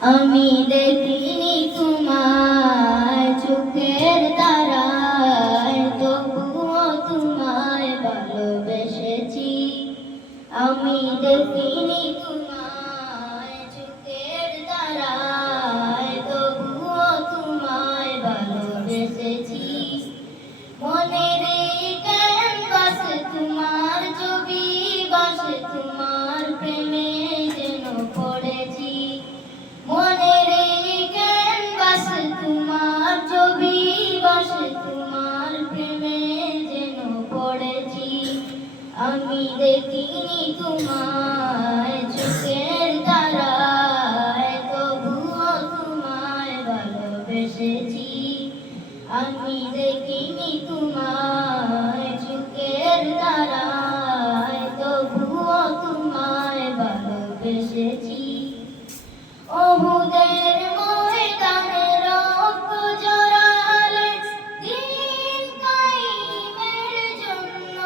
আমি দেখিনি তোমায় চোখের তারায়, তবুও তোমায় ভালোবেসেছি। আমি দেখিনি তোমায় চোখের তারায়, তবুও তোমায় ভালোবেসেছি। মনের এই ক্যানভাসে তোমার ছবি বাসে, তোমার প্রেমে যেন পড়েছি। মনের এই ক্যানভাসে তোমার ছবি বাসে, তোমার প্রেমে যেন পড়েছি। আমি দেখিনি তোমায় চোখের তারায়, তবুও তোমায় ভালোবেসেছি। আমি দেখিনি তোমায় চোখের তারায়, তবুও তোমায় ভালোবেসেছি। ওহুদের ময়দানে রক্ত ঝরালে দিন কায়েমের জন্য,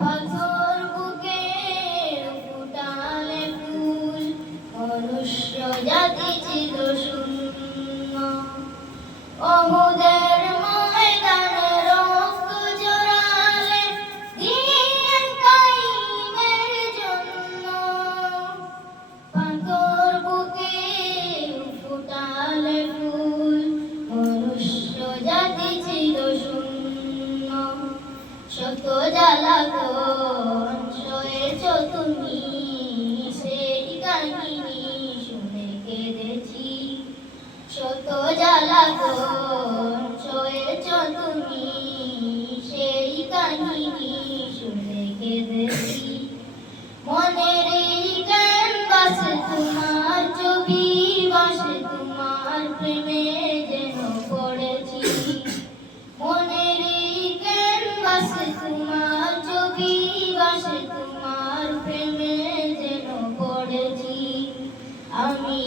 পাথর বুকে ফুটালে ফুল, মনুষ্য জাতি ছিল শূন্য। ওহুদের ময়দানে রক্ত ঝরালে দিন কায়েমের জন্য, পাথর বুকে ফুটালে ফুল, মনুষ্য জাতি ছিল শূন্য। শত জ্বালাতন সয়েছ তুমি, সেই কাহিনী শুনে কেঁদেছি। শত জ্বালাতন সয়েছ তুমি, সেই কাহিনী শুনে কেঁদেছি। মনের এই ক্যানভাসে তোমার ছবি বাসে, তোমার প্রেমে যেন পড়েছি। মনের এই ক্যানভাসে তোমার ছবি বাসে, তোমার প্রেমে যেন পড়েছি। আমি